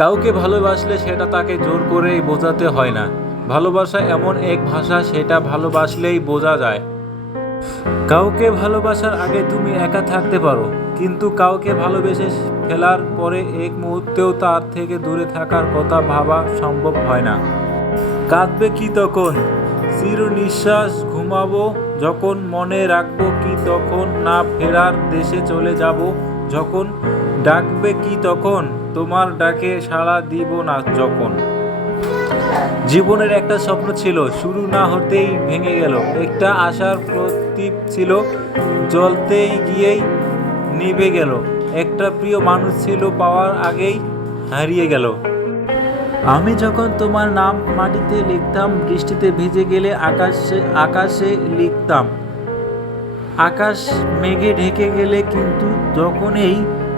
কাউকে ভালোবাসলে সেটা তাকে জোর করে বোঝাতে হয় না। ভালোবাসা এমন এক ভাষা, সেটা ভালোবাসলেই বোঝা যায়। কাউকে ভালোবাসার আগে তুমি একা থাকতে পারো, কিন্তু কাউকে ভালোবেসে ফেলার পরে এক মুহূর্তেও তার থেকে দূরে থাকার কথা ভাবা সম্ভব হয় না। কাঁদবে কি তখন, চির নিঃশ্বাস ঘুমাবো যখন, মনে রাখবো কি তখন, না ফেরার দেশে চলে যাব যখন, ডাকবে কি তখন, তোমার ডাকে সাড়া দিব না যখন। জীবনের একটা স্বপ্ন ছিল, শুরু না হতেই ভেঙে গেল। একটা আশার প্রদীপ ছিল, জ্বলতেই গিয়েই নিভে গেল। একটা প্রিয় মানুষ ছিল, পাওয়ার আগেই হারিয়ে গেল। আমি যখন তোমার নাম মাটিতে লিখতাম, বৃষ্টিতে ভিজে গেলে আকাশে আকাশে লিখতাম, আকাশ মেঘে ঢেকে গেলে, কিন্তু যখন এই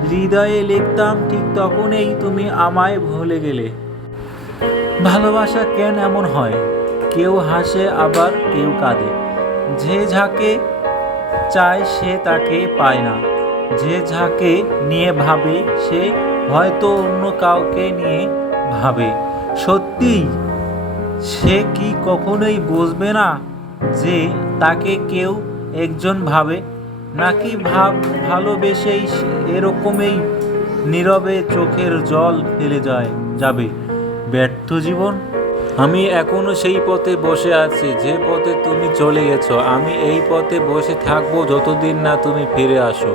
হৃদয়ে লিখতাম, ঠিক তখনই তুমি আমায় ভুলে গেলে। ভালোবাসা কেন এমন হয়, কেউ হাসে আবার কেউ কাঁদে, যে যাকে চায় সে তাকে পায় না, যে যাকে নিয়ে ভাবে সে হয়তো অন্য কাউকে নিয়ে ভাবে। সত্যিই সে কি কখনোই বুঝবে না যে তাকে কেউ একজন ভাবে, নাকি ভালোবেসেই এরকমই নীরবে চোখের জল ফেলে যাবে ব্যর্থ জীবন। আমি এখনো সেই পথে বসে আছি যে পথে তুমি চলে গেছো। আমি এই পথে বসে থাকবো যতদিন না তুমি ফিরে আসো।